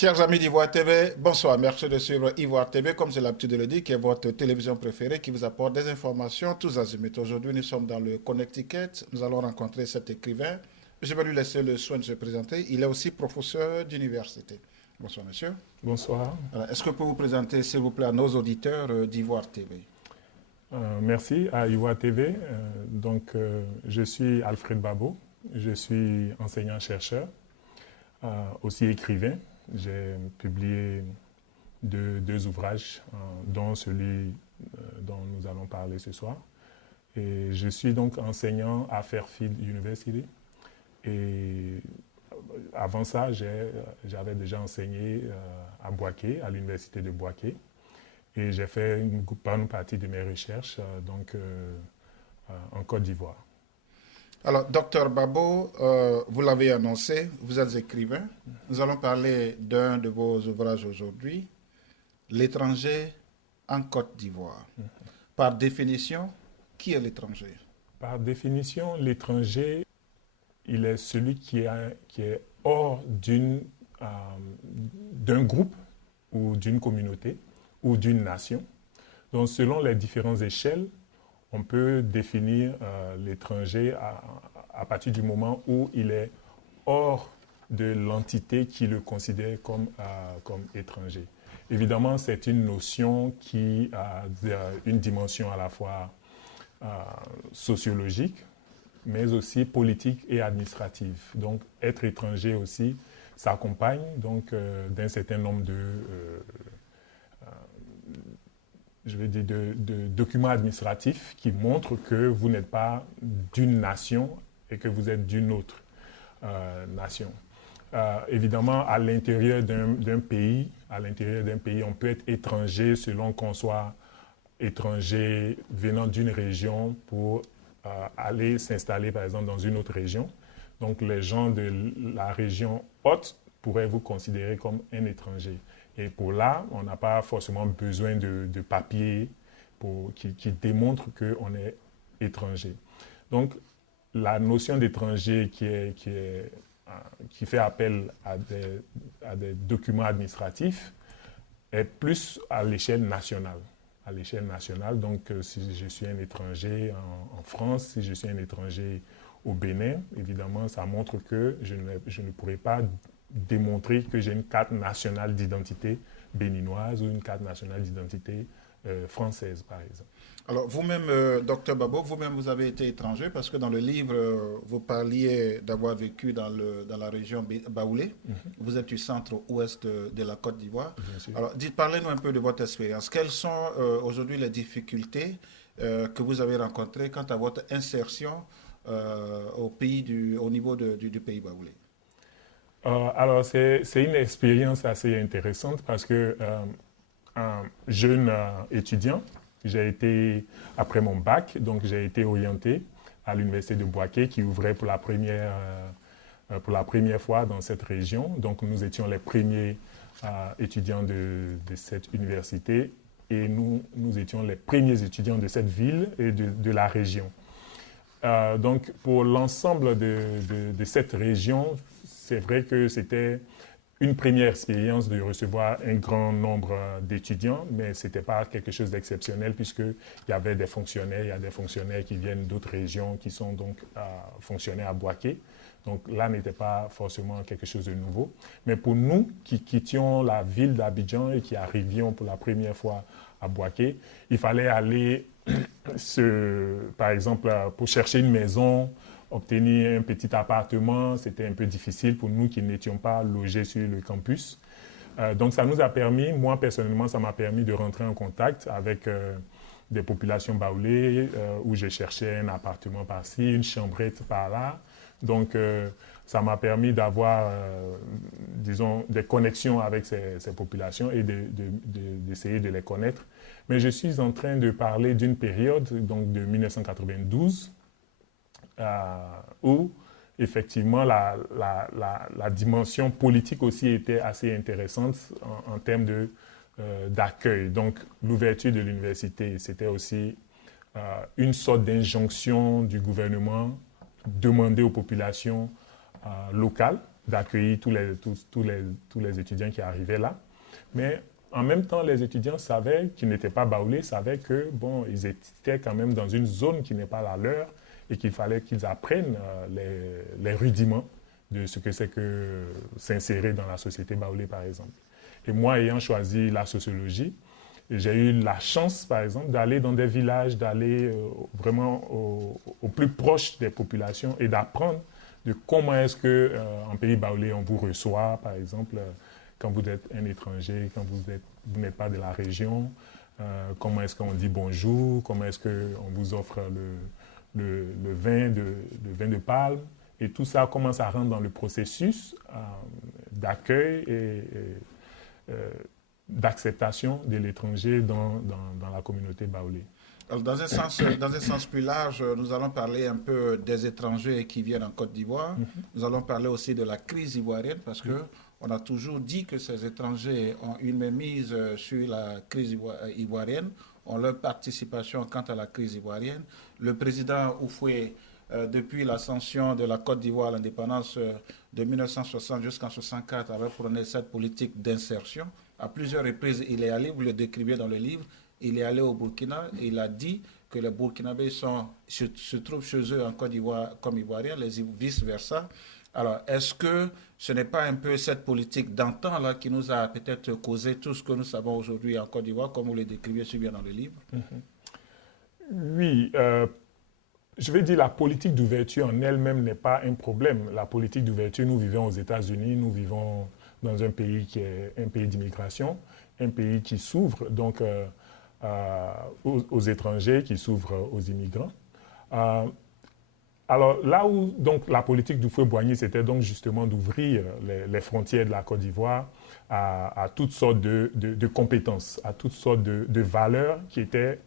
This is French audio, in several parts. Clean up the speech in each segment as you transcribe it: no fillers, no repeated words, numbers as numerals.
Chers amis d'Ivoire TV, bonsoir. Merci de suivre Ivoire TV, comme j'ai l'habitude de le dire, qui est votre télévision préférée, qui vous apporte des informations tous azimuts. Aujourd'hui, nous sommes dans le Connecticut. Nous allons rencontrer cet écrivain. Je vais lui laisser le soin de se présenter. Il est aussi professeur d'université. Bonsoir, monsieur. Bonsoir. Est-ce que vous pouvez vous présenter, s'il vous plaît, à nos auditeurs d'Ivoire TV? Merci à Ivoire TV. Je suis Alfred Babo. Je suis enseignant-chercheur, aussi écrivain. J'ai publié deux ouvrages, dont celui dont nous allons parler ce soir. Et je suis donc enseignant à Fairfield University. Et avant ça, j'avais déjà enseigné à Bouaké, à l'université de Bouaké. Et j'ai fait une bonne partie de mes recherches en Côte d'Ivoire. Alors, docteur Babo, vous l'avez annoncé, vous êtes écrivain. Nous allons parler d'un de vos ouvrages aujourd'hui, L'étranger en Côte d'Ivoire. Par définition, qui est l'étranger? Par définition, l'étranger, il est celui qui est hors d'un groupe ou d'une communauté ou d'une nation. Donc, selon les différentes échelles, on peut définir l'étranger à partir du moment où il est hors de l'entité qui le considère comme étranger. Évidemment, c'est une notion qui a une dimension à la fois sociologique, mais aussi politique et administrative. Donc, être étranger aussi s'accompagne d'un certain nombre de documents administratifs qui montrent que vous n'êtes pas d'une nation et que vous êtes d'une autre nation. Évidemment, à l'intérieur d'un pays, on peut être étranger selon qu'on soit étranger venant d'une région pour aller s'installer, par exemple, dans une autre région. Donc, les gens de la région haute pourraient vous considérer comme un étranger. Et pour là, on n'a pas forcément besoin de papiers qui démontrent qu'on est étranger. Donc, la notion d'étranger qui fait appel à des documents administratifs est plus à l'échelle nationale. À l'échelle nationale, donc si je suis un étranger en France, si je suis un étranger au Bénin, évidemment, ça montre que je ne pourrai pas démontrer que j'ai une carte nationale d'identité béninoise ou une carte nationale d'identité française, par exemple. Alors, vous-même, docteur Babo, vous-même, vous avez été étranger parce que dans le livre, vous parliez d'avoir vécu dans la région Baoulé. Vous êtes du centre-ouest de la Côte d'Ivoire. Bien sûr. Alors, parlez-nous un peu de votre expérience. Quelles sont aujourd'hui les difficultés que vous avez rencontrées quant à votre insertion au niveau du pays Baoulé? Alors, c'est une expérience assez intéressante parce que un jeune étudiant, après mon bac, donc j'ai été orienté à l'université de Bouaké qui ouvrait pour la première fois dans cette région. Donc, nous étions les premiers étudiants de cette université et nous étions les premiers étudiants de cette ville et de la région. Donc, pour l'ensemble de cette région, c'est vrai que c'était une première expérience de recevoir un grand nombre d'étudiants, mais ce n'était pas quelque chose d'exceptionnel puisqu'il y avait des fonctionnaires, il y a des fonctionnaires qui viennent d'autres régions qui sont donc fonctionnaires à Bouaké. Donc là, n'était pas forcément quelque chose de nouveau. Mais pour nous qui quittions la ville d'Abidjan et qui arrivions pour la première fois à Bouaké, il fallait aller, par exemple, pour chercher une maison, obtenir un petit appartement, c'était un peu difficile pour nous qui n'étions pas logés sur le campus. Donc ça nous a permis, moi personnellement, ça m'a permis de rentrer en contact avec des populations baoulées où je cherchais un appartement par-ci, une chambrette par-là. Donc ça m'a permis d'avoir, disons, des connexions avec ces populations et d'essayer de les connaître. Mais je suis en train de parler d'une période, donc de 1992, où effectivement la dimension politique aussi était assez intéressante en termes d'accueil. Donc l'ouverture de l'université, c'était aussi une sorte d'injonction du gouvernement demandée aux populations locales d'accueillir tous les étudiants qui arrivaient là. Mais en même temps, les étudiants savaient qu'ils n'étaient pas baoulés, savaient que, bon, ils étaient quand même dans une zone qui n'est pas la leur et qu'il fallait qu'ils apprennent les rudiments de ce que c'est que s'insérer dans la société baoulée, par exemple. Et moi, ayant choisi la sociologie, j'ai eu la chance, par exemple, d'aller dans des villages, d'aller vraiment au plus proche des populations et d'apprendre de comment est-ce qu'en pays baoulé, on vous reçoit, par exemple, quand vous êtes un étranger, quand vous n'êtes pas de la région, comment est-ce qu'on dit bonjour, comment est-ce qu'on vous offre le vin de palme. Et tout ça commence à rentrer dans le processus d'accueil et d'acceptation de l'étranger dans la communauté baoulée. Alors, dans un sens plus large, nous allons parler un peu des étrangers qui viennent en Côte d'Ivoire. Nous allons parler aussi de la crise ivoirienne parce que on a toujours dit que ces étrangers ont une mainmise sur la crise ivoirienne, ont leur participation quant à la crise ivoirienne. Le président Houphouët, depuis l'ascension de la Côte d'Ivoire à l'indépendance de 1960 jusqu'en 1964, avait prôné cette politique d'insertion. À plusieurs reprises, il est allé, vous le décrivez dans le livre, il est allé au Burkina et il a dit que les Burkinabés se trouvent chez eux en Côte d'Ivoire comme Ivoiriens, vice-versa. Alors, est-ce que ce n'est pas un peu cette politique d'antan là qui nous a peut-être causé tout ce que nous savons aujourd'hui en Côte d'Ivoire, comme vous le décrivez si bien dans le livre? Oui, je vais dire la politique d'ouverture en elle-même n'est pas un problème. La politique d'ouverture, nous vivons aux États-Unis, nous vivons dans un pays qui est un pays d'immigration, un pays qui s'ouvre donc aux étrangers, qui s'ouvre aux immigrants. Alors là où donc, la politique d'Houphouët-Boigny, c'était donc justement d'ouvrir les frontières de la Côte d'Ivoire à toutes sortes de compétences, à toutes sortes de valeurs qui étaient,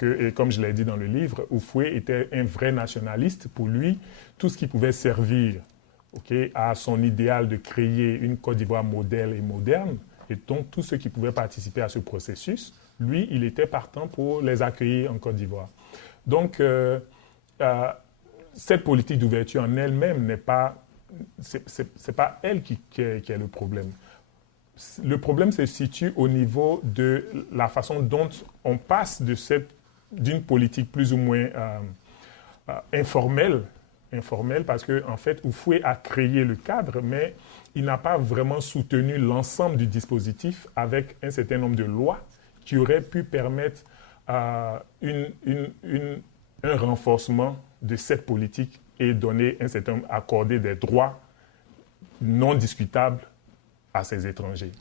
et comme je l'ai dit dans le livre, Houphouët était un vrai nationaliste. Pour lui, tout ce qui pouvait servir à son idéal de créer une Côte d'Ivoire modèle et moderne, et donc tout ce qui pouvait participer à ce processus, lui, il était partant pour les accueillir en Côte d'Ivoire. Donc, cette politique d'ouverture en elle-même n'est pas, c'est pas elle qui est le problème. Le problème se situe au niveau de la façon dont on passe d'une politique plus ou moins informelle parce qu'en fait, Houphouët a créé le cadre, mais il n'a pas vraiment soutenu l'ensemble du dispositif avec un certain nombre de lois qui auraient pu permettre un renforcement de cette politique et accorder des droits non discutables à ces étrangers.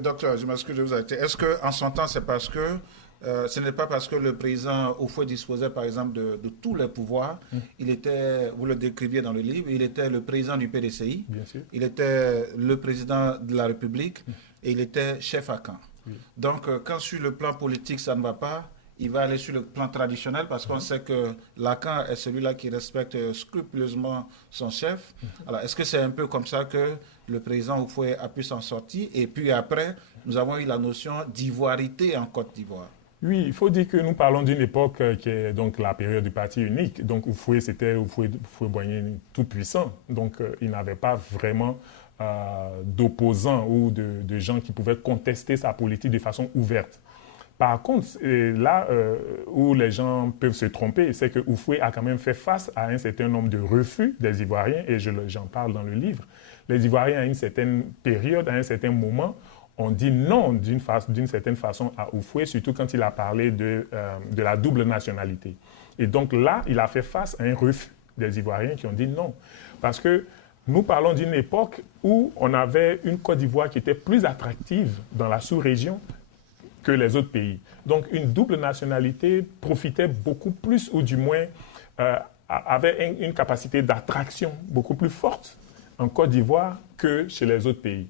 Docteur, je m'excuse de vous arrêter. Est-ce qu'en son temps, c'est parce que ce n'est pas parce que le président Houphouët disposait, par exemple, de tous les pouvoirs. Il était, vous le décriviez dans le livre, il était le président du PDCI. Bien sûr. Il était le président de la République et il était chef à camp. Oui. Donc, quand sur le plan politique, ça ne va pas, il va aller sur le plan traditionnel parce qu'on sait que Lacan est celui-là qui respecte scrupuleusement son chef. Alors, est-ce que c'est un peu comme ça que le président Houphouët a pu s'en sortir? Et puis après, nous avons eu la notion d'ivoirité en Côte d'Ivoire. Oui, il faut dire que nous parlons d'une époque qui est donc la période du parti unique. Donc Houphouët, c'était Houphouët-Boigny tout puissant. Donc il n'avait pas vraiment d'opposants ou de gens qui pouvaient contester sa politique de façon ouverte. Par contre, là où les gens peuvent se tromper, c'est que Houphouët a quand même fait face à un certain nombre de refus des Ivoiriens, et j'en parle dans le livre. Les Ivoiriens, à une certaine période, à un certain moment, ont dit non d'une certaine façon à Houphouët, surtout quand il a parlé de la double nationalité. Et donc là, il a fait face à un refus des Ivoiriens qui ont dit non. Parce que nous parlons d'une époque où on avait une Côte d'Ivoire qui était plus attractive dans la sous-région que les autres pays. Donc une double nationalité profitait beaucoup plus, ou du moins avait une capacité d'attraction beaucoup plus forte en Côte d'Ivoire que chez les autres pays.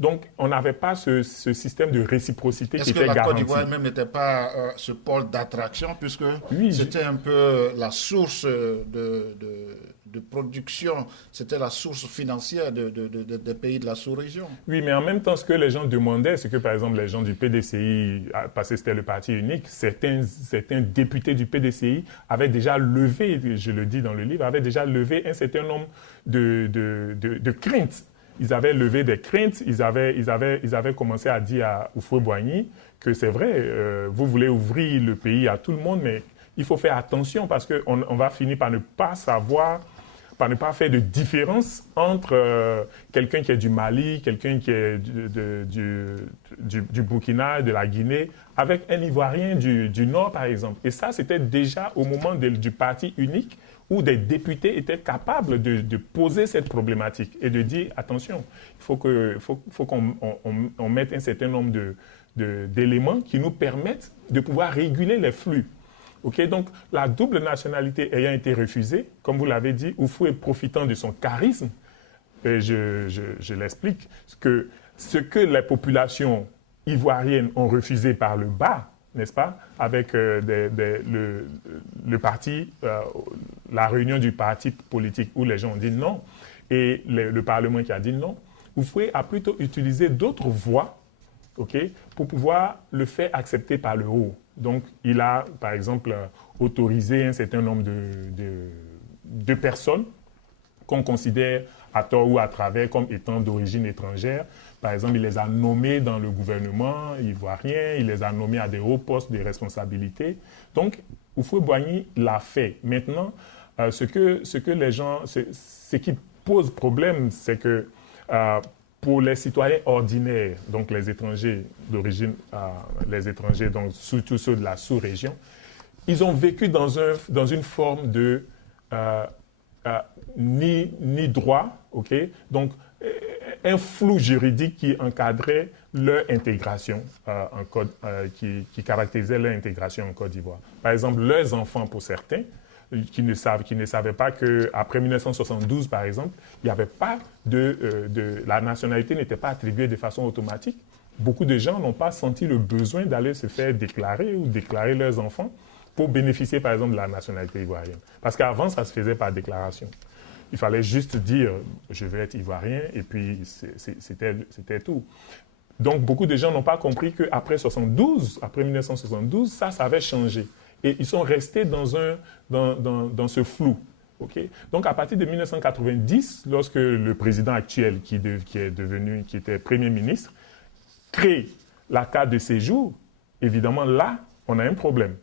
Donc, on n'avait pas ce système de réciprocité qui était garanti. Est-ce que la Côte d'Ivoire elle-même n'était pas ce pôle d'attraction, puisque c'était un peu la source de production, c'était la source financière des pays de la sous-région? Oui, mais en même temps, ce que les gens demandaient, c'est que, par exemple, les gens du PDCI, parce que c'était le parti unique, certains députés du PDCI avaient déjà levé, je le dis dans le livre, avaient déjà levé un certain nombre de craintes ils avaient levé des craintes, ils avaient commencé à dire à Houphouët-Boigny que c'est vrai, vous voulez ouvrir le pays à tout le monde, mais il faut faire attention parce qu'on va finir par ne pas savoir, par ne pas faire de différence entre quelqu'un qui est du Mali, quelqu'un qui est du Burkina, de la Guinée, avec un Ivoirien du Nord, par exemple. Et ça, c'était déjà au moment du parti unique où des députés étaient capables de poser cette problématique et de dire, attention, il faut qu'on mette un certain nombre d'éléments qui nous permettent de pouvoir réguler les flux. Okay, donc, la double nationalité ayant été refusée, comme vous l'avez dit, Houphouët profitant de son charisme, et je l'explique, que ce que les populations ivoiriennes ont refusé par le bas, n'est-ce pas, avec le parti, la réunion du parti politique où les gens ont dit non, et le Parlement qui a dit non, Houphouët a plutôt utilisé d'autres voies, okay, pour pouvoir le faire accepter par le haut. Donc, il a, par exemple, autorisé un certain nombre de personnes qu'on considère à tort ou à travers comme étant d'origine étrangère. Par exemple, il les a nommés dans le gouvernement ivoirien, il les a nommés à des hauts postes de responsabilité. Donc, Houphouët-Boigny l'a fait. Maintenant, ce qui pose problème, c'est que pour les citoyens ordinaires, donc les étrangers d'origine, les étrangers, donc surtout ceux de la sous-région, ils ont vécu dans une forme de ni droit, ok? Donc un flou juridique qui encadrait leur intégration qui caractérisait leur intégration en Côte d'Ivoire. Par exemple, leurs enfants, pour certains, qui ne savaient pas qu'après 1972, par exemple, il n'y avait pas la nationalité n'était pas attribuée de façon automatique. Beaucoup de gens n'ont pas senti le besoin d'aller se faire déclarer ou déclarer leurs enfants pour bénéficier, par exemple, de la nationalité ivoirienne. Parce qu'avant, ça se faisait par déclaration. Il fallait juste dire « je veux être ivoirien » et puis c'était tout. Donc, beaucoup de gens n'ont pas compris qu'après 1972, ça avait changé. Et ils sont restés dans ce flou. Okay? Donc, à partir de 1990, lorsque le président actuel, qui était Premier ministre, crée la carte de séjour, évidemment, là, on a un problème.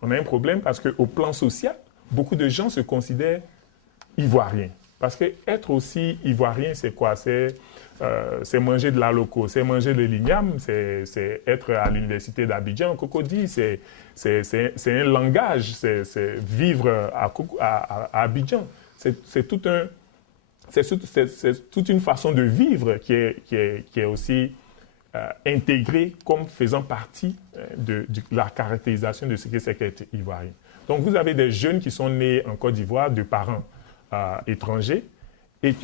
On a un problème parce qu'au plan social, beaucoup de gens se considèrent ivoiriens. Parce qu'être aussi ivoirien, c'est quoi? C'est manger de la loco, c'est manger le ligname, c'est être à l'université d'Abidjan, Cocody, c'est un langage, c'est vivre à Abidjan. C'est toute une façon de vivre qui est aussi intégrée comme faisant partie de la caractérisation de ce que c'est qu'être ivoirien. Donc, vous avez des jeunes qui sont nés en Côte d'Ivoire de parents étrangers et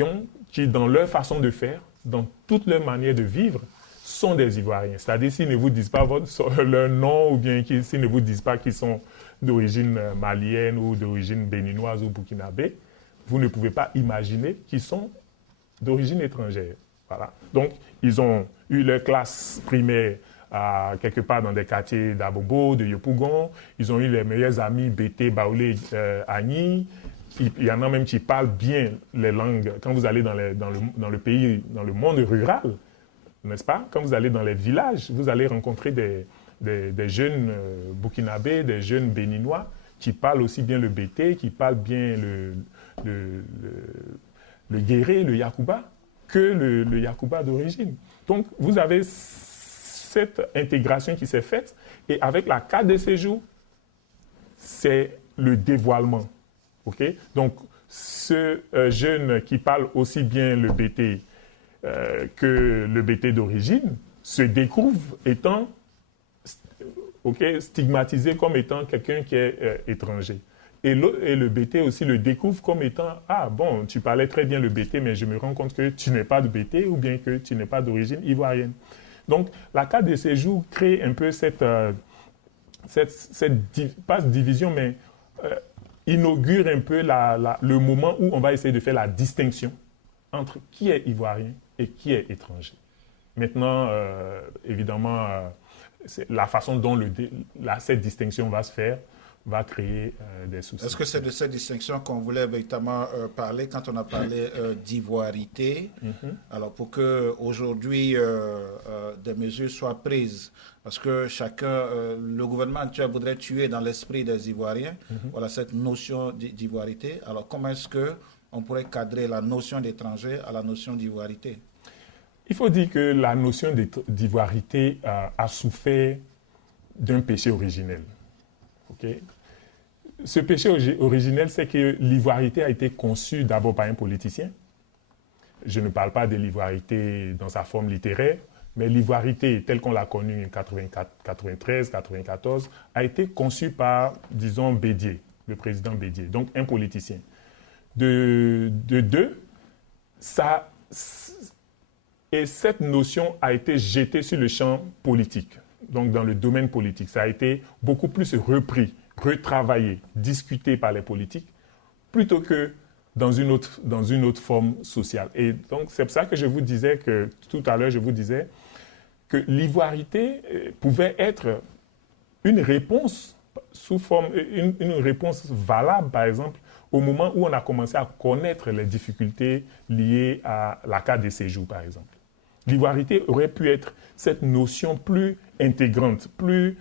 qui, dans leur façon de faire, dans toute leur manière de vivre, sont des Ivoiriens. C'est-à-dire, s'ils ne vous disent pas leur nom ou bien s'ils ne vous disent pas qu'ils sont d'origine malienne ou d'origine béninoise ou burkinabé, vous ne pouvez pas imaginer qu'ils sont d'origine étrangère. Voilà. Donc, ils ont eu leur classe primaire quelque part dans des quartiers d'Abobo, de Yopougon. Ils ont eu les meilleurs amis Bété, Baoulé, Agni. Il y en a même qui parlent bien les langues. Quand vous allez dans le pays, dans le monde rural, n'est-ce pas? Quand vous allez dans les villages, vous allez rencontrer des jeunes burkinabés, des jeunes béninois qui parlent aussi bien le Bété, qui parlent bien le Guéré, le Yakuba, que le Yakuba d'origine. Donc, vous avez cette intégration qui s'est faite et avec la carte de séjour, c'est le dévoilement. Okay? Donc, ce jeune qui parle aussi bien le BT que le BT d'origine se découvre étant stigmatisé comme étant quelqu'un qui est étranger. Et le BT aussi le découvre comme étant « Ah bon, tu parlais très bien le BT, mais je me rends compte que tu n'es pas de BT ou bien que tu n'es pas d'origine ivoirienne. » Donc, la carte de séjour crée un peu pas division, mais inaugure un peu le moment où on va essayer de faire la distinction entre qui est ivoirien et qui est étranger. Maintenant, évidemment, la façon dont cette distinction va se faire va créer des soucis. Est-ce que c'est de cette distinction qu'on voulait véritablement parler quand on a parlé d'ivoirité? Alors pour que aujourd'hui des mesures soient prises, parce que chacun, le gouvernement actuel voudrait tuer dans l'esprit des Ivoiriens, voilà cette notion d'ivoirité. Alors comment est-ce que on pourrait cadrer la notion d'étranger à la notion d'ivoirité? Il faut dire que la notion d'ivoirité a souffert d'un péché originel. Okay? Ce péché originel, c'est que l'ivoirité a été conçue d'abord par un politicien. Je ne parle pas de l'ivoirité dans sa forme littéraire, mais l'ivoirité telle qu'on l'a connue en 93, 94, a été conçue par, disons, Bédier, le président Bédier, donc un politicien. De deux, et cette notion a été jetée sur le champ politique, donc dans le domaine politique. Ça a été beaucoup plus repris, retravaillé, discuté par les politiques, plutôt que dans une autre forme sociale. Et donc, c'est pour ça que je vous disais que, tout à l'heure, je vous disais que l'ivoirité pouvait être une réponse sous forme, une réponse valable, par exemple, au moment où on a commencé à connaître les difficultés liées à la carte de séjour, par exemple. L'ivoirité aurait pu être cette notion plus intégrante, plus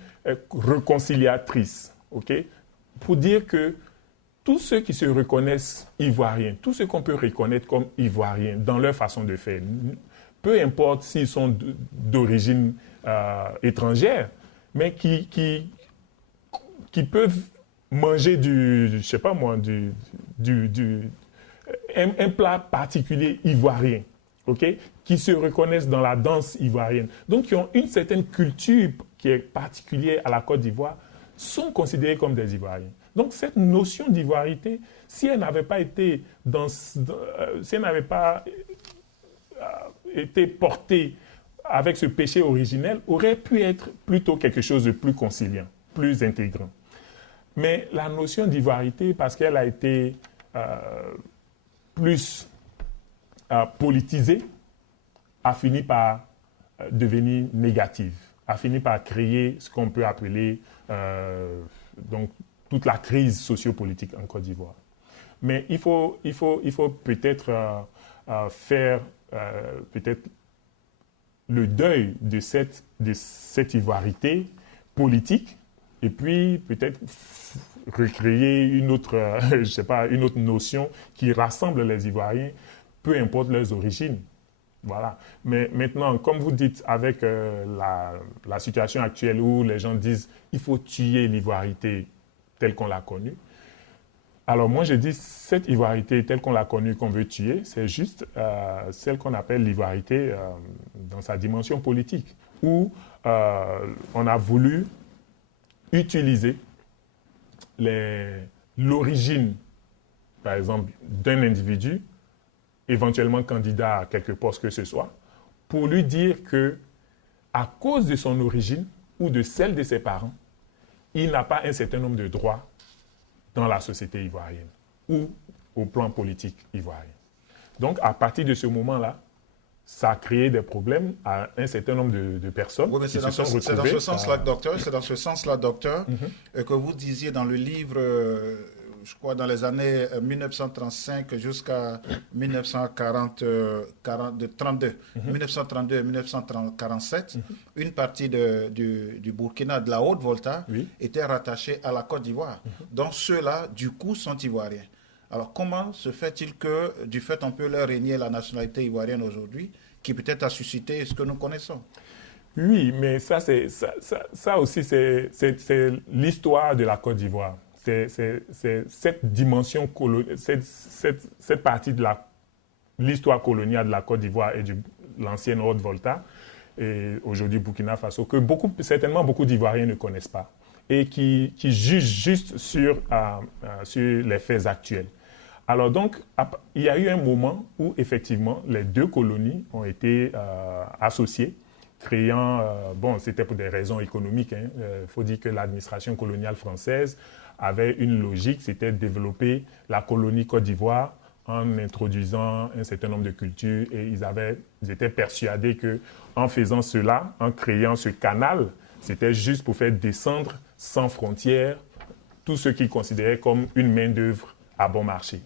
réconciliatrice, okay? Pour dire que tous ceux qui se reconnaissent ivoiriens, tous ceux qu'on peut reconnaître comme ivoiriens dans leur façon de faire, peu importe s'ils sont d'origine étrangère, mais qui peuvent manger un plat particulier ivoirien, okay? Qui se reconnaissent dans la danse ivoirienne, donc qui ont une certaine culture qui est particulière à la Côte d'Ivoire, sont considérés comme des Ivoiriens. Donc cette notion d'ivoirité, si elle n'avait pas été été portée avec ce péché originel, aurait pu être plutôt quelque chose de plus conciliant, plus intégrant. Mais la notion d'ivoirité, parce qu'elle a été plus politisée, a fini par devenir négative, a fini par créer ce qu'on peut appeler donc, toute la crise sociopolitique en Côte d'Ivoire. Mais il faut peut-être faire peut-être le deuil de cette ivoirité politique et puis peut-être recréer une autre notion qui rassemble les Ivoiriens, peu importe leurs origines. Voilà. Mais maintenant, comme vous dites, avec la situation actuelle où les gens disent il faut tuer l'ivoirité telle qu'on l'a connue, alors moi je dis cette ivoirité telle qu'on l'a connue, qu'on veut tuer, c'est juste celle qu'on appelle l'ivoirité dans sa dimension politique, où on a voulu utiliser l'origine, par exemple, d'un individu, éventuellement candidat à quelque poste que ce soit, pour lui dire que, à cause de son origine ou de celle de ses parents, il n'a pas un certain nombre de droits dans la société ivoirienne ou au plan politique ivoirien. Donc, à partir de ce moment-là, ça a créé des problèmes à un certain nombre de personnes qui se sont retrouvées. C'est dans ce sens-là, docteur, que vous disiez dans le livre, je crois dans les années 1935 jusqu'à 1932 et 1947, une partie du Burkina, de la Haute-Volta, était rattachée à la Côte d'Ivoire. Donc ceux-là, du coup, sont ivoiriens. Alors, comment se fait-il que, du fait, on peut leur régner la nationalité ivoirienne aujourd'hui, qui peut-être a suscité ce que nous connaissons? Oui, mais ça aussi, c'est l'histoire de la Côte d'Ivoire. C'est cette dimension, cette partie de l'histoire coloniale de la Côte d'Ivoire et de l'ancienne Haute-Volta, et aujourd'hui Burkina Faso, que certainement beaucoup d'Ivoiriens ne connaissent pas, et qui jugent juste sur les faits actuels. Alors donc, il y a eu un moment où, effectivement, les deux colonies ont été associées, créant, c'était pour des raisons économiques. Il faut dire que l'administration coloniale française avait une logique, c'était de développer la colonie Côte d'Ivoire en introduisant un certain nombre de cultures, et ils étaient persuadés qu'en faisant cela, en créant ce canal, c'était juste pour faire descendre sans frontières tous ceux qu'ils considéraient comme une main-d'œuvre à bon marché,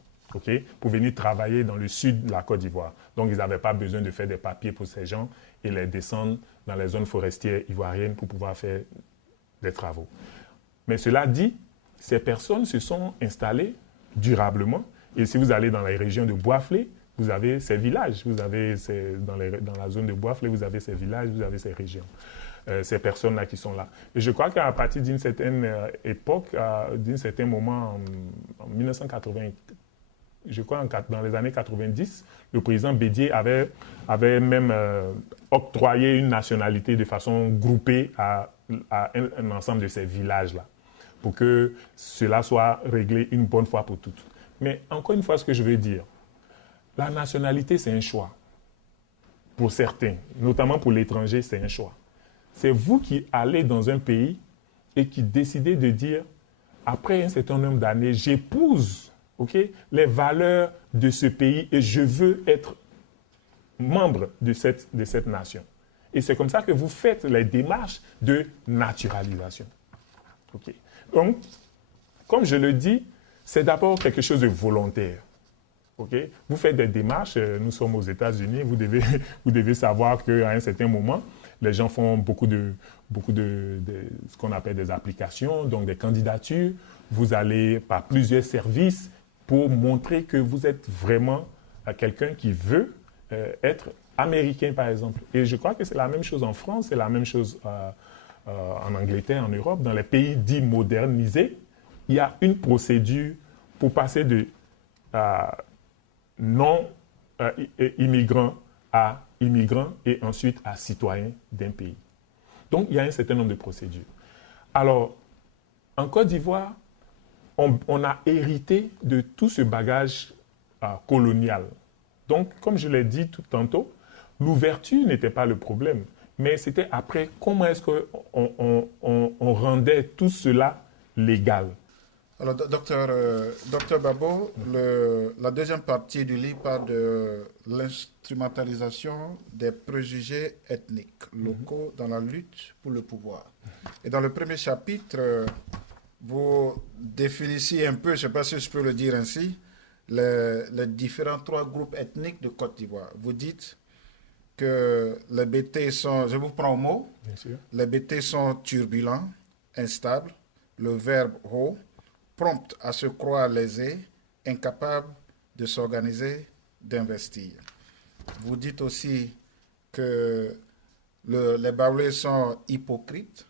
pour venir travailler dans le sud de la Côte d'Ivoire. Donc, ils n'avaient pas besoin de faire des papiers pour ces gens et les descendre dans les zones forestières ivoiriennes pour pouvoir faire des travaux. Mais cela dit, ces personnes se sont installées durablement. Et si vous allez dans les régions de Boisflé, vous avez ces villages. Dans la zone de Boisflé, vous avez ces villages, vous avez ces régions. Ces personnes-là qui sont là. Et je crois qu'à partir d'une certaine époque, d'un certain moment, en 1980, je crois dans les années 90, le président Bédié avait même octroyé une nationalité de façon groupée à un ensemble de ces villages-là, pour que cela soit réglé une bonne fois pour toutes. Mais encore une fois, ce que je veux dire, la nationalité, c'est un choix. Pour certains, notamment pour l'étranger, c'est un choix. C'est vous qui allez dans un pays et qui décidez de dire, après un certain nombre d'années, j'épouse les valeurs de ce pays et je veux être membre de cette nation. Et c'est comme ça que vous faites les démarches de naturalisation. Donc, comme je le dis, c'est d'abord quelque chose de volontaire. Vous faites des démarches, nous sommes aux États-Unis, vous devez savoir qu'à un certain moment, les gens font beaucoup de ce qu'on appelle des applications, donc des candidatures. Vous allez par plusieurs services pour montrer que vous êtes vraiment quelqu'un qui veut être américain, par exemple. Et je crois que c'est la même chose en France, c'est la même chose en Angleterre, en Europe. Dans les pays dits modernisés, il y a une procédure pour passer de non-immigrant à immigrant et ensuite à citoyen d'un pays. Donc, il y a un certain nombre de procédures. Alors, en Côte d'Ivoire, on a hérité de tout ce bagage colonial. Donc, comme je l'ai dit tout tantôt, l'ouverture n'était pas le problème, mais c'était après comment est-ce qu'on rendait tout cela légal. Alors, docteur Babo, la deuxième partie du livre parle de l'instrumentalisation des préjugés ethniques locaux dans la lutte pour le pouvoir. Et dans le premier chapitre, vous définissez un peu, je ne sais pas si je peux le dire ainsi, les différents trois groupes ethniques de Côte d'Ivoire. Vous dites que les BT sont, je vous prends au mot, bien sûr, les BT sont turbulents, instables, le verbe haut, promptes à se croire lésés, incapables de s'organiser, d'investir. Vous dites aussi que les Baoulés sont hypocrites,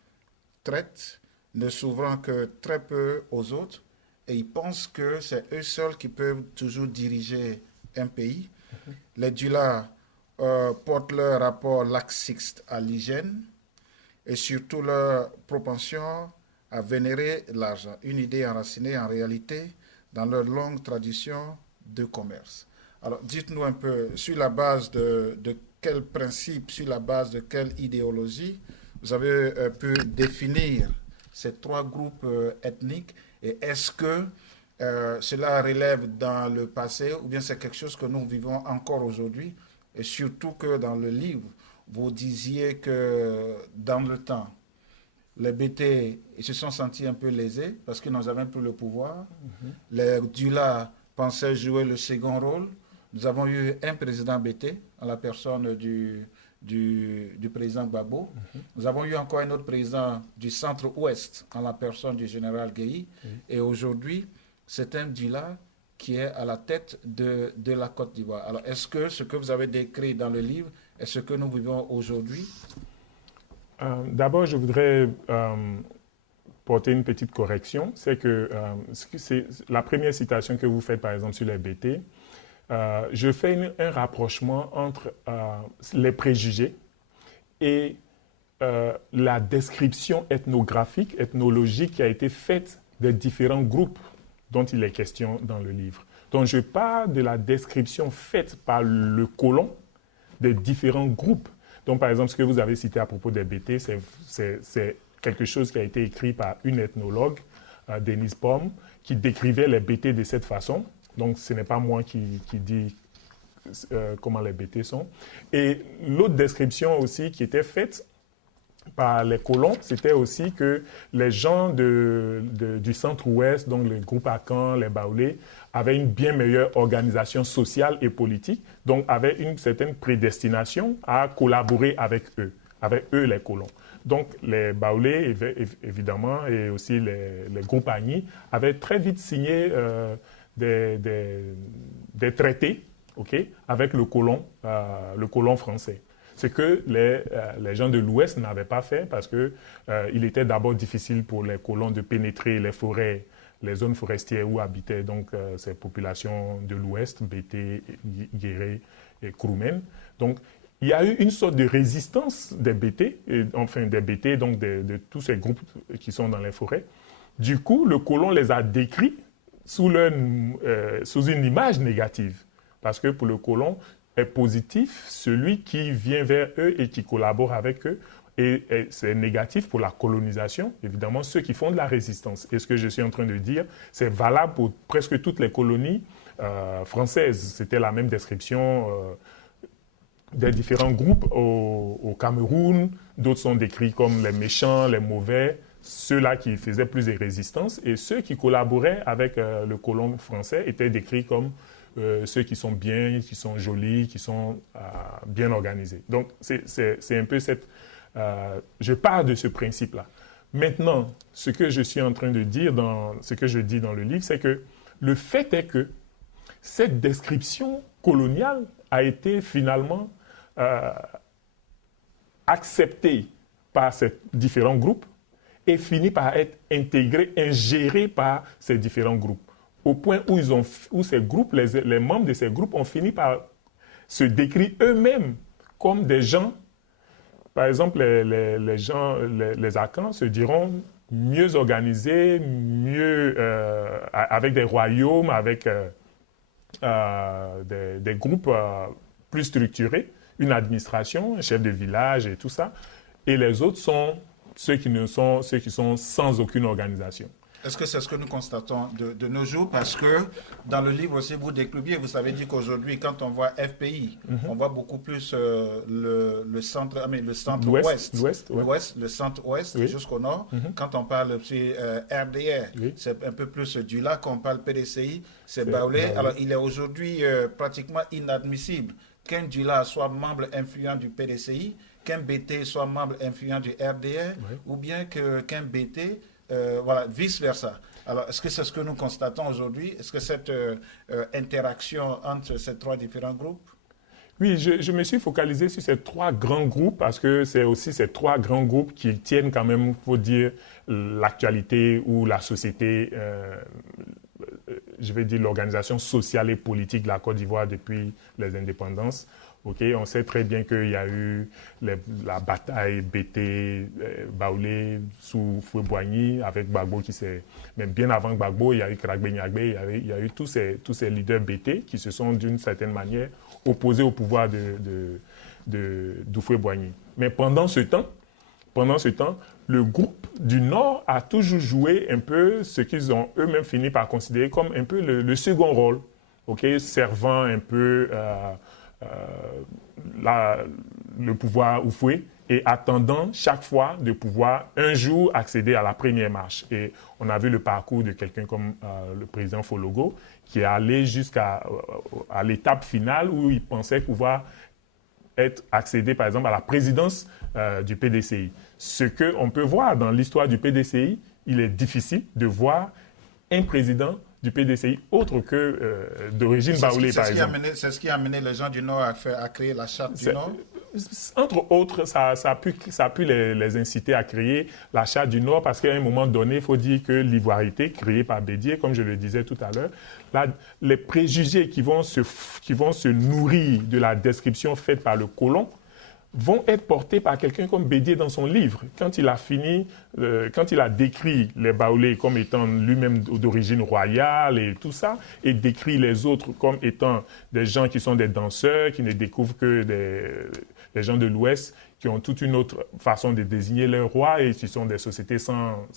traitent, ne s'ouvrant que très peu aux autres, et ils pensent que c'est eux seuls qui peuvent toujours diriger un pays. Les Dula portent leur rapport laxiste à l'hygiène et surtout leur propension à vénérer l'argent, une idée enracinée en réalité dans leur longue tradition de commerce. Alors, dites-nous un peu, sur la base de quel principe, sur la base de quelle idéologie, vous avez pu définir ces trois groupes ethniques et est-ce que cela relève dans le passé ou bien c'est quelque chose que nous vivons encore aujourd'hui et surtout que dans le livre, vous disiez que dans le temps, les BT ils se sont sentis un peu lésés parce qu'ils n'avaient plus le pouvoir. Les Dula pensaient jouer le second rôle. Nous avons eu un président BT, en la personne du président Gbagbo. Nous avons eu encore un autre président du centre-ouest, en la personne du général Gueye. Et aujourd'hui, c'est un Dula qui est à la tête de la Côte d'Ivoire. Alors, est-ce que ce que vous avez décrit dans le livre est ce que nous vivons aujourd'hui? D'abord, je voudrais porter une petite correction. C'est que la première citation que vous faites, par exemple, sur les BT, je fais un rapprochement entre les préjugés et la description ethnographique, ethnologique qui a été faite des différents groupes dont il est question dans le livre. Donc, je parle de la description faite par le colon des différents groupes. Donc, par exemple, ce que vous avez cité à propos des BT, c'est quelque chose qui a été écrit par une ethnologue, Denise Pomme, qui décrivait les BT de cette façon. Donc, ce n'est pas moi qui dis comment les BT sont. Et l'autre description aussi qui était faite, par les colons, c'était aussi que les gens du centre-ouest, donc le groupe Akan, les Baoulés, avaient une bien meilleure organisation sociale et politique, donc avaient une certaine prédestination à collaborer avec eux les colons. Donc les Baoulés, évidemment, et aussi les groupes Agni, avaient très vite signé des traités, avec le colon français. Ce que les gens de l'Ouest n'avaient pas fait parce qu'il était d'abord difficile pour les colons de pénétrer les forêts, les zones forestières où habitaient donc ces populations de l'Ouest, Bété, Guéré et Kroumen. Donc il y a eu une sorte de résistance des Bété, donc de tous ces groupes qui sont dans les forêts. Du coup, le colon les a décrits sous une image négative. Parce que pour le colon, est positif celui qui vient vers eux et qui collabore avec eux. Et c'est négatif pour la colonisation, évidemment, ceux qui font de la résistance. Et ce que je suis en train de dire, c'est valable pour presque toutes les colonies françaises. C'était la même description des différents groupes au Cameroun. D'autres sont décrits comme les méchants, les mauvais, ceux-là qui faisaient plus de résistance. Et ceux qui collaboraient avec le colon français étaient décrits comme ceux qui sont bien, qui sont jolis, qui sont bien organisés. Donc, c'est un peu je pars de ce principe-là. Maintenant, ce que je suis en train de dire, ce que je dis dans le livre, c'est que le fait est que cette description coloniale a été finalement acceptée par ces différents groupes et finit par être intégrée, ingérée par ces différents groupes. Au point où ces groupes, les membres de ces groupes ont fini par se décrire eux-mêmes comme des gens. Par exemple, les Akans se diront mieux organisés, avec des royaumes, avec des groupes plus structurés, une administration, un chef de village et tout ça. Et les autres sont ceux qui sont sans aucune organisation. Est-ce que c'est ce que nous constatons de nos jours? Parce que dans le livre aussi, vous décriviez, vous avez dit qu'aujourd'hui, quand on voit FPI, on voit beaucoup plus le centre-ouest, le centre-ouest jusqu'au nord. Quand on parle aussi RDR, c'est un peu plus du lac. Quand on parle PDCI, c'est Baoulé. Alors, il est aujourd'hui pratiquement inadmissible qu'un Dula soit membre influent du PDCI, qu'un BT soit membre influent du RDR, ou bien qu'un BT... vice-versa. Alors, est-ce que c'est ce que nous constatons aujourd'hui? Est-ce que cette interaction entre ces trois différents groupes? Oui, je me suis focalisé sur ces trois grands groupes parce que c'est aussi ces trois grands groupes qui tiennent quand même, il faut dire, l'actualité ou la société, je vais dire l'organisation sociale et politique de la Côte d'Ivoire depuis les indépendances. On sait très bien qu'il y a eu la bataille Bété, Baoulé sous Foué-Boigny avec Gbagbo qui s'est... Mais bien avant Gbagbo, il y a eu Kragbe Nyagbe, il y a eu tous ces leaders Bété qui se sont d'une certaine manière opposés au pouvoir d'Houphouët-Boigny. Mais pendant ce temps, le groupe du Nord a toujours joué un peu ce qu'ils ont eux-mêmes fini par considérer comme un peu le second rôle, servant un peu... le pouvoir Houphouët et attendant chaque fois de pouvoir un jour accéder à la première marche. Et on a vu le parcours de quelqu'un comme le président Fologo qui est allé jusqu'à l'étape finale où il pensait pouvoir accéder par exemple à la présidence du PDCI. Ce qu'on peut voir dans l'histoire du PDCI, il est difficile de voir un président du PDCI autre que d'origine baoulée, par exemple. C'est ce qui a amené les gens du Nord à créer la charte du Nord? Entre autres, ça a pu les inciter à créer la charte du Nord parce qu'à un moment donné, il faut dire que l'ivoirité créée par Bédier, comme je le disais tout à l'heure, les préjugés qui vont se nourrir de la description faite par le colon vont être portés par quelqu'un comme Bédier dans son livre. Quand il a décrit les Baoulés comme étant lui-même d'origine royale et tout ça, et décrit les autres comme étant des gens qui sont des danseurs, qui ne découvrent que des gens de l'Ouest, qui ont toute une autre façon de désigner leur roi et qui sont des sociétés sans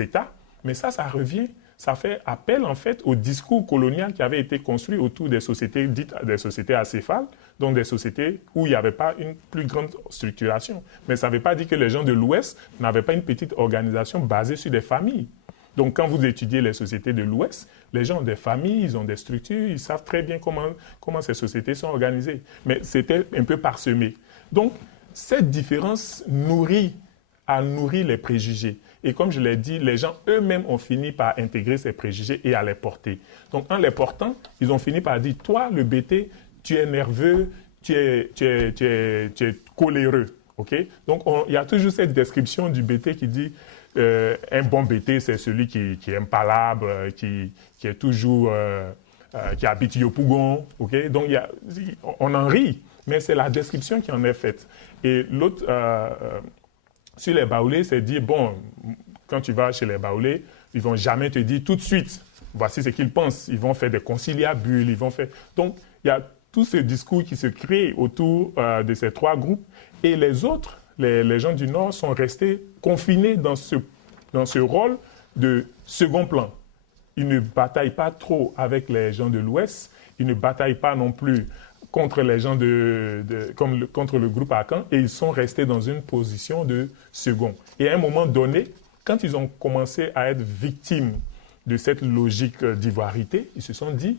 État. Mais ça revient ça fait appel en fait au discours colonial qui avait été construit autour des sociétés dites des sociétés acéphales, donc des sociétés où il n'y avait pas une plus grande structuration. Mais ça ne veut pas dire que les gens de l'Ouest n'avaient pas une petite organisation basée sur des familles. Donc, quand vous étudiez les sociétés de l'Ouest, les gens ont des familles, ils ont des structures, ils savent très bien comment ces sociétés sont organisées. Mais c'était un peu parsemé. Donc, cette différence a nourri les préjugés. Et comme je l'ai dit, les gens eux-mêmes ont fini par intégrer ces préjugés et à les porter. Donc, en les portant, ils ont fini par dire, toi, le BT, tu es nerveux, tu es coléreux. Okay? Donc, il y a toujours cette description du BT qui dit, un bon BT, c'est celui qui est impalable, qui est toujours, qui habite Yopougon. Okay? Donc, on en rit, mais c'est la description qui en est faite. Et l'autre, sur les Baoulés, c'est dire, bon, quand tu vas chez les Baoulés, ils ne vont jamais te dire tout de suite, voici ce qu'ils pensent. Ils vont faire des conciliabules, ils vont faire... Donc, il y a tout ce discours qui se crée autour de ces trois groupes. Et les autres, les gens du Nord, sont restés confinés dans ce rôle de second plan. Ils ne bataillent pas trop avec les gens de l'Ouest. Ils ne bataillent pas non plus contre les gens contre le groupe Akan. Et ils sont restés dans une position de second. Et à un moment donné, quand ils ont commencé à être victimes de cette logique d'ivoirité, ils se sont dit,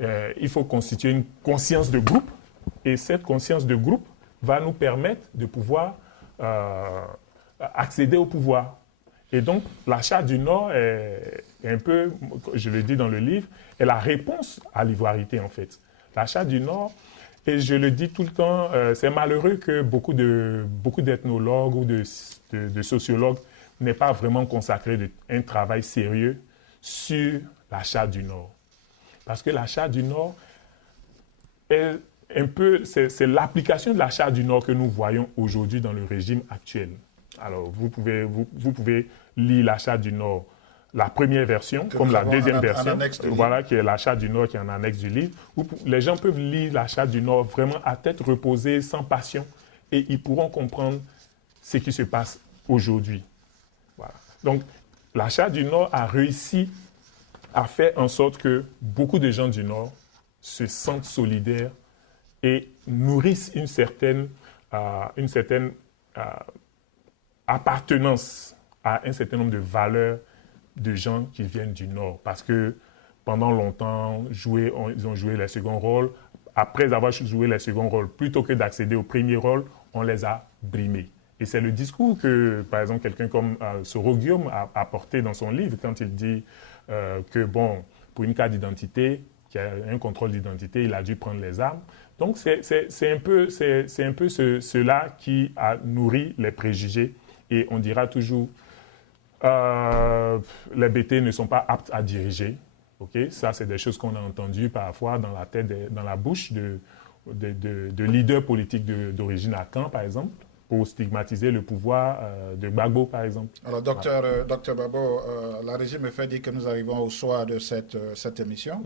il faut constituer une conscience de groupe. Et cette conscience de groupe va nous permettre de pouvoir accéder au pouvoir. Et donc, la Charte du Nord est un peu, je le dis dans le livre, est la réponse à l'ivoirité, en fait. La Charte du Nord, et je le dis tout le temps, c'est malheureux que beaucoup d'ethnologues ou de sociologues n'aient pas vraiment consacré un travail sérieux sur la Charte du Nord. Parce que la Charte du Nord est un peu, c'est l'application de la Charte du Nord que nous voyons aujourd'hui dans le régime actuel. Alors, vous pouvez lire la Charte du Nord, la première version, comme la deuxième version, voilà, qui est la Charte du Nord qui est en annexe du livre, où les gens peuvent lire la Charte du Nord vraiment à tête reposée, sans passion, et ils pourront comprendre ce qui se passe aujourd'hui. Voilà. Donc, la Charte du Nord a réussi à faire en sorte que beaucoup de gens du Nord se sentent solidaires et nourrissent une certaine appartenance à un certain nombre de valeurs de gens qui viennent du Nord. Parce que pendant longtemps, ils ont joué les seconds rôles. Après avoir joué les seconds rôles, plutôt que d'accéder au premier rôle, on les a brimés. Et c'est le discours que, par exemple, quelqu'un comme Soro Guillaume a porté dans son livre quand il dit que, bon, pour une carte d'identité, qu'il y a un contrôle d'identité, il a dû prendre les armes. Donc, c'est un peu cela qui a nourri les préjugés. Et on dira toujours, les BT ne sont pas aptes à diriger. Okay? Ça, c'est des choses qu'on a entendues parfois dans la tête, dans la bouche de leaders politiques d'origine Akan, par exemple, pour stigmatiser le pouvoir de Gbagbo, par exemple. Alors, docteur Babo, la régie me fait dire que nous arrivons au soir de cette émission.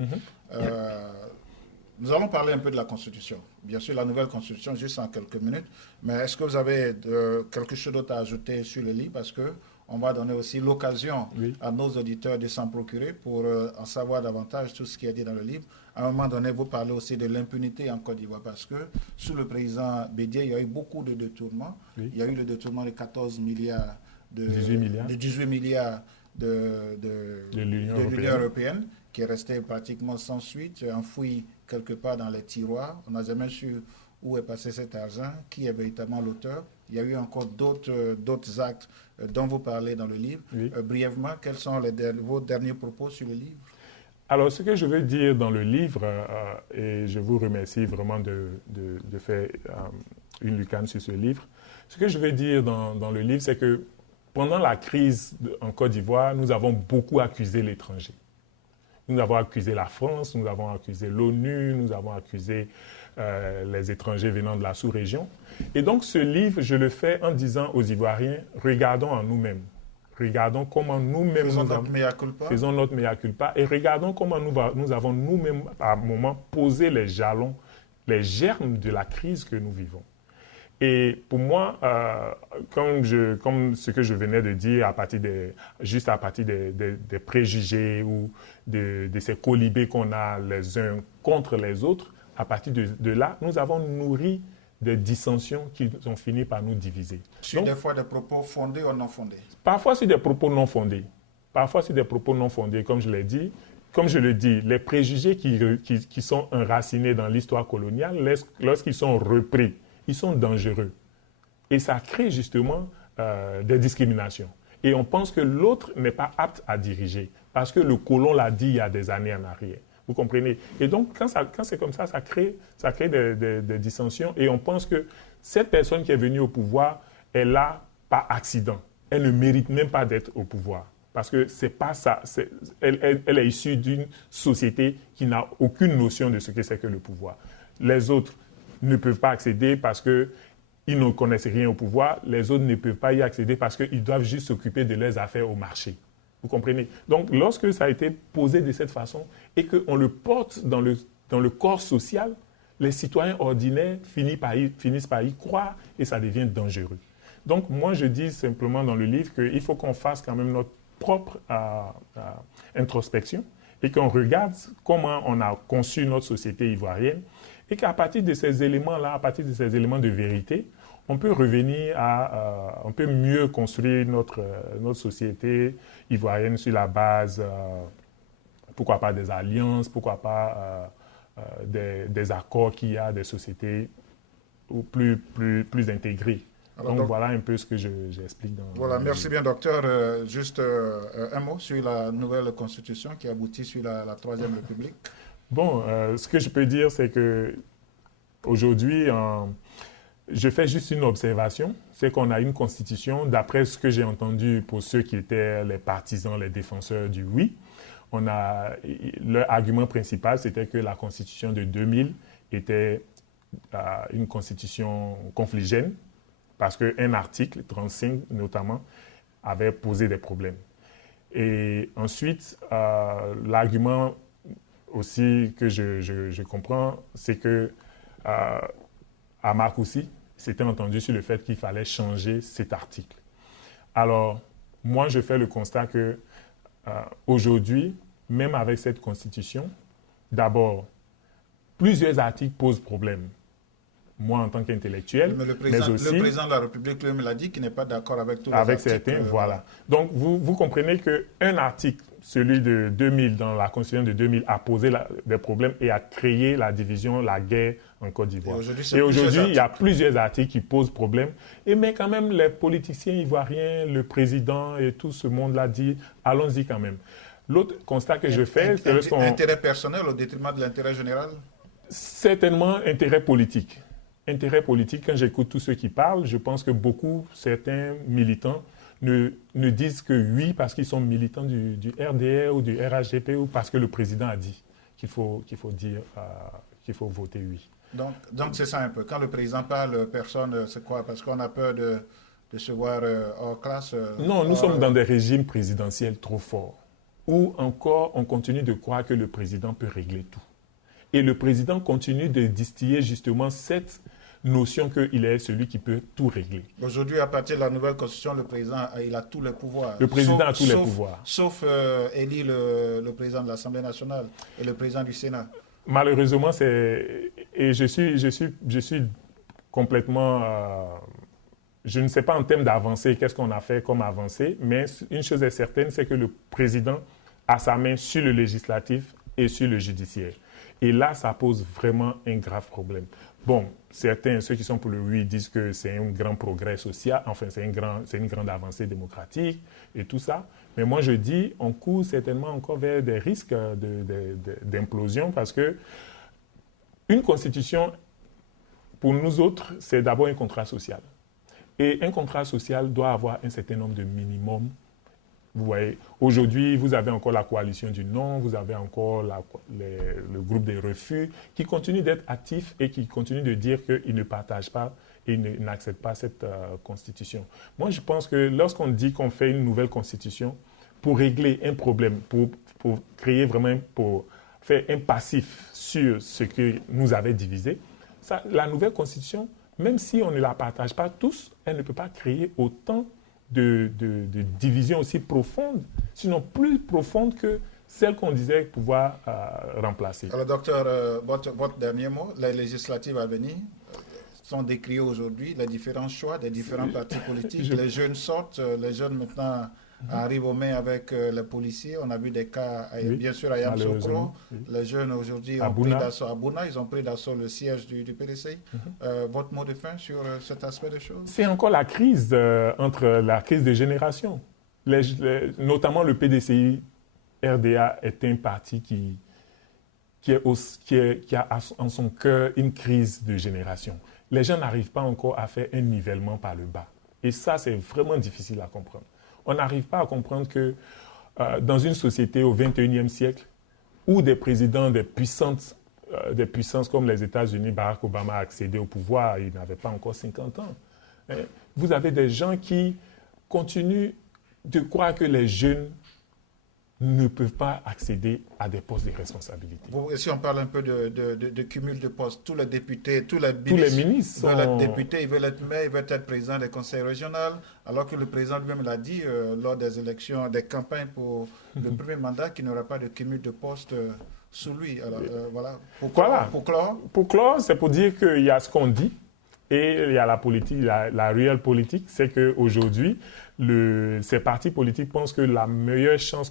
Nous allons parler un peu de la Constitution. Bien sûr, la nouvelle Constitution, juste en quelques minutes. Mais est-ce que vous avez quelque chose d'autre à ajouter sur le livre? Parce qu'on va donner aussi l'occasion à nos auditeurs de s'en procurer pour en savoir davantage tout ce qui est dit dans le livre. À un moment donné, vous parlez aussi de l'impunité en Côte d'Ivoire parce que sous le président Bédié, il y a eu beaucoup de détournements. Il y a eu le détournement de 14 milliards, de 18 milliards de l'Union européenne qui est resté pratiquement sans suite, enfoui quelque part dans les tiroirs. On n'a jamais su où est passé cet argent, qui est véritablement l'auteur. Il y a eu encore d'autres actes dont vous parlez dans le livre. Brièvement, quels sont vos derniers propos sur le livre? Alors, ce que je veux dire dans le livre, et je vous remercie vraiment de faire une lucane sur ce livre, ce que je veux dire dans le livre, c'est que pendant la crise en Côte d'Ivoire, nous avons beaucoup accusé l'étranger. Nous avons accusé la France, nous avons accusé l'ONU, nous avons accusé les étrangers venant de la sous-région. Et donc, ce livre, je le fais en disant aux Ivoiriens, regardons en nous-mêmes. Regardons comment nous-mêmes faisons notre mea culpa et regardons comment nous avons nous-mêmes, à un moment, posé les jalons, les germes de la crise que nous vivons. Et pour moi, comme ce que je venais de dire, juste à partir des préjugés ou de ces colibés qu'on a les uns contre les autres, à partir de là, nous avons nourri des dissensions qui ont fini par nous diviser. Sur des fois des propos fondés ou non fondés. Parfois sur des propos non fondés. Parfois sur des propos non fondés, comme je l'ai dit. Comme je le dis, les préjugés qui sont enracinés dans l'histoire coloniale, lorsqu'ils sont repris, ils sont dangereux. Et ça crée justement des discriminations. Et on pense que l'autre n'est pas apte à diriger, parce que le colon l'a dit il y a des années en arrière. Vous comprenez? Et donc, quand c'est comme ça crée des dissensions. Et on pense que cette personne qui est venue au pouvoir est là par accident. Elle ne mérite même pas d'être au pouvoir. Parce que c'est pas ça. Elle est issue d'une société qui n'a aucune notion de ce que c'est que le pouvoir. Les autres ne peuvent pas accéder parce qu'ils ne connaissent rien au pouvoir. Les autres ne peuvent pas y accéder parce qu'ils doivent juste s'occuper de leurs affaires au marché. Vous comprenez? Donc, lorsque ça a été posé de cette façon et qu'on le porte dans le corps social, les citoyens ordinaires finissent par y croire et ça devient dangereux. Donc, moi, je dis simplement dans le livre qu'il faut qu'on fasse quand même notre propre introspection et qu'on regarde comment on a conçu notre société ivoirienne et qu'à partir de ces éléments-là, à partir de ces éléments de vérité, on peut revenir on peut mieux construire notre société ivoirienne sur la base, pourquoi pas des alliances, pourquoi pas des accords qu'il y a, des sociétés plus intégrées. Alors, donc voilà un peu ce que j'explique dans... Voilà, merci bien docteur. Juste un mot sur la nouvelle constitution qui aboutit sur la Troisième République. Bon, ce que je peux dire, c'est que aujourd'hui, je fais juste une observation, c'est qu'on a une constitution, d'après ce que j'ai entendu pour ceux qui étaient les partisans, les défenseurs du oui, leur argument principal, c'était que la constitution de 2000 était une constitution confligène, parce qu'un article, 35 notamment, avait posé des problèmes. Et ensuite, l'argument aussi que je comprends, c'est que à Marcoussis, s'était entendu sur le fait qu'il fallait changer cet article. Alors, moi, je fais le constat que aujourd'hui, même avec cette constitution, d'abord, plusieurs articles posent problème. Moi, en tant qu'intellectuel, mais aussi... Le président de la République lui-même l'a dit qu'il n'est pas d'accord avec tous les articles. Avec certains, voilà. Donc, vous comprenez qu'un article, celui de 2000, dans la Constitution de 2000, a posé des problèmes et a créé la division, la guerre en Côte d'Ivoire. Et aujourd'hui, il y a plusieurs articles qui posent problème. Mais quand même, les politiciens ivoiriens, le président et tout ce monde-là dit, allons-y quand même. L'autre constat que je fais, c'est lorsqu'on... Intérêt personnel au détriment de l'intérêt général? Certainement, intérêt politique. Intérêt politique, quand j'écoute tous ceux qui parlent, je pense que certains militants ne disent que oui parce qu'ils sont militants du RDR ou du RHDP ou parce que le président a dit qu'il faut voter oui. Donc c'est ça un peu. Quand le président parle, personne, c'est quoi? Parce qu'on a peur de se voir hors classe? Non, nous sommes dans des régimes présidentiels trop forts où encore on continue de croire que le président peut régler tout. Et le président continue de distiller justement cette notion qu'il est celui qui peut tout régler. Aujourd'hui, à partir de la nouvelle constitution, le président il a tous les pouvoirs. Le président a tous les pouvoirs. Sauf élire le président de l'Assemblée nationale et le président du Sénat. Malheureusement, et je suis complètement... je ne sais pas en termes d'avancée, qu'est-ce qu'on a fait comme avancée, mais une chose est certaine, c'est que le président a sa main sur le législatif et sur le judiciaire. Et là, ça pose vraiment un grave problème. Bon, certains, ceux qui sont pour le oui, disent que c'est un grand progrès social, enfin, c'est une grande avancée démocratique et tout ça. Mais moi, je dis, on court certainement encore vers des risques d'implosion parce que une constitution, pour nous autres, c'est d'abord un contrat social. Et un contrat social doit avoir un certain nombre de minimums. Vous voyez, aujourd'hui, vous avez encore la coalition du non, vous avez encore le groupe des refus qui continue d'être actif et qui continue de dire qu'ils ne partagent pas et ils n'acceptent pas cette constitution. Moi, je pense que lorsqu'on dit qu'on fait une nouvelle constitution pour régler un problème, pour créer vraiment, pour faire un passif sur ce que nous avait divisé, la nouvelle constitution même si on ne la partage pas tous, elle ne peut pas créer autant de divisions aussi profondes, sinon plus profondes que celles qu'on disait pouvoir remplacer. Alors, docteur, votre dernier mot, les législatives à venir sont décriées aujourd'hui, les différents choix des différents partis politiques. Les jeunes sortent, les jeunes maintenant arrivent aux mains avec les policiers. On a vu des cas, bien sûr, à Yamoussoukro. Les jeunes aujourd'hui ont pris d'assaut à Bouna, ils ont pris d'assaut le siège du PDCI. Votre mot de fin sur cet aspect des choses? C'est encore la crise entre la crise des générations. Notamment le PDCI RDA est un parti qui a en son cœur une crise de génération. Les gens n'arrivent pas encore à faire un nivellement par le bas. Et ça, c'est vraiment difficile à comprendre. On n'arrive pas à comprendre que dans une société au XXIe siècle, où des présidents des puissances comme les États-Unis, Barack Obama a accédé au pouvoir, il n'avait pas encore 50 ans. Vous avez des gens qui continuent de croire que les jeunes ne peuvent pas accéder à des postes de responsabilité. Si on parle un peu de cumul de postes, tous les députés, tous les ministres veulent être députés, ils veulent être maires, ils veulent être présidents des conseils régionaux, alors que le président lui-même l'a dit lors des élections, des campagnes pour le premier mandat, qu'il n'y aura pas de cumul de postes sous lui. Alors, voilà. Pour clore, c'est pour dire qu'il y a ce qu'on dit et il y a la politique, la réelle politique, c'est qu'aujourd'hui, ces partis politiques pensent que la meilleure chance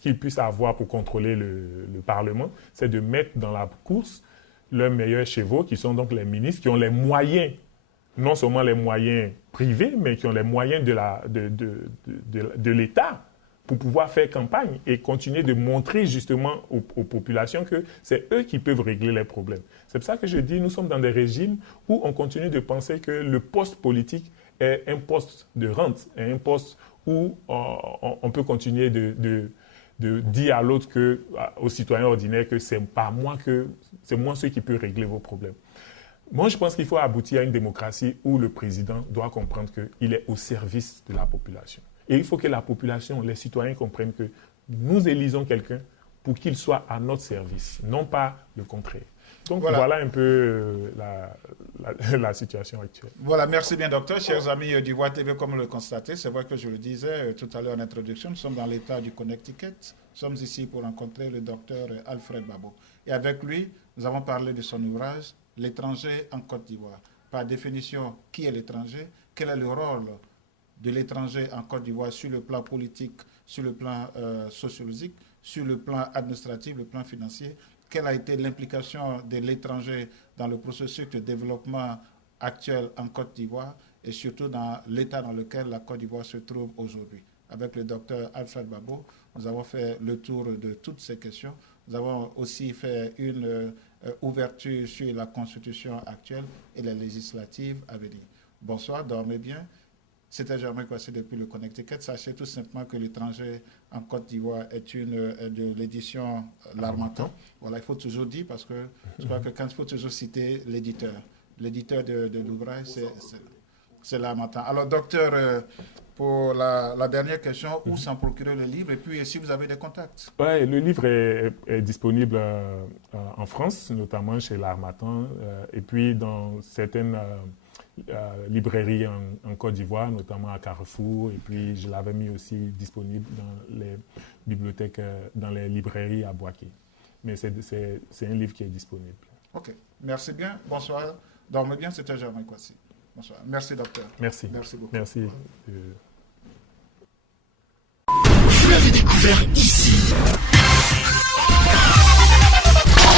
qu'ils puissent avoir pour contrôler le Parlement, c'est de mettre dans la course leurs meilleurs chevaux, qui sont donc les ministres, qui ont les moyens, non seulement les moyens privés, mais qui ont les moyens de l'État pour pouvoir faire campagne et continuer de montrer justement aux populations que c'est eux qui peuvent régler les problèmes. C'est pour ça que je dis, nous sommes dans des régimes où on continue de penser que le poste politique est un poste de rente, est un poste où on peut continuer de dire à l'autre, aux citoyens ordinaires, que c'est moi ceux qui peut régler vos problèmes. Moi, je pense qu'il faut aboutir à une démocratie où le président doit comprendre qu'il est au service de la population. Et il faut que la population, les citoyens comprennent que nous élisons quelqu'un pour qu'il soit à notre service, non pas le contraire. Donc voilà un peu la situation actuelle. Voilà, merci bien docteur. Chers amis du Voix TV, comme le constatez, c'est vrai que je le disais tout à l'heure en introduction, nous sommes dans l'État du Connecticut. Nous sommes ici pour rencontrer le docteur Alfred Babo. Et avec lui, nous avons parlé de son ouvrage « L'étranger en Côte d'Ivoire ». Par définition, qui est l'étranger? Quel est le rôle de l'étranger en Côte d'Ivoire sur le plan politique, sur le plan sociologique, sur le plan administratif, le plan financier? Quelle a été l'implication de l'étranger dans le processus de développement actuel en Côte d'Ivoire et surtout dans l'état dans lequel la Côte d'Ivoire se trouve aujourd'hui? Avec le docteur Alfred Babo, nous avons fait le tour de toutes ces questions. Nous avons aussi fait une ouverture sur la constitution actuelle et les législatives à venir. Bonsoir, dormez bien. C'était Germain Kouassi depuis le Connecticut. Sachez tout simplement que l'étranger en Côte d'Ivoire est de l'édition L'Harmattan. Voilà, il faut toujours dire, parce que je crois que quand il faut toujours citer l'éditeur. L'éditeur de l'ouvrage, c'est L'Harmattan. Alors, docteur, pour la dernière question, où s'en procurer le livre? Et puis, si vous avez des contacts? Oui, le livre est disponible en France, notamment chez L'Harmattan, et puis dans certaines librairies en Côte d'Ivoire, notamment à Carrefour, et puis je l'avais mis aussi disponible dans les bibliothèques, dans les librairies à Boaké. Mais c'est un livre qui est disponible. OK. Merci bien. Bonsoir. Dormez bien. C'était Germain Kouassi. Bonsoir. Merci, docteur. Merci. Merci beaucoup. Merci. Vous l'avez découvert ici.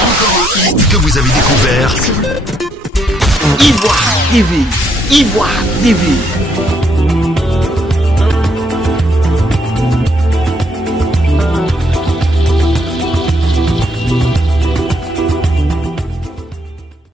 Encore un hit que vous avez découvert. Ivoire TV. Ivoire TV.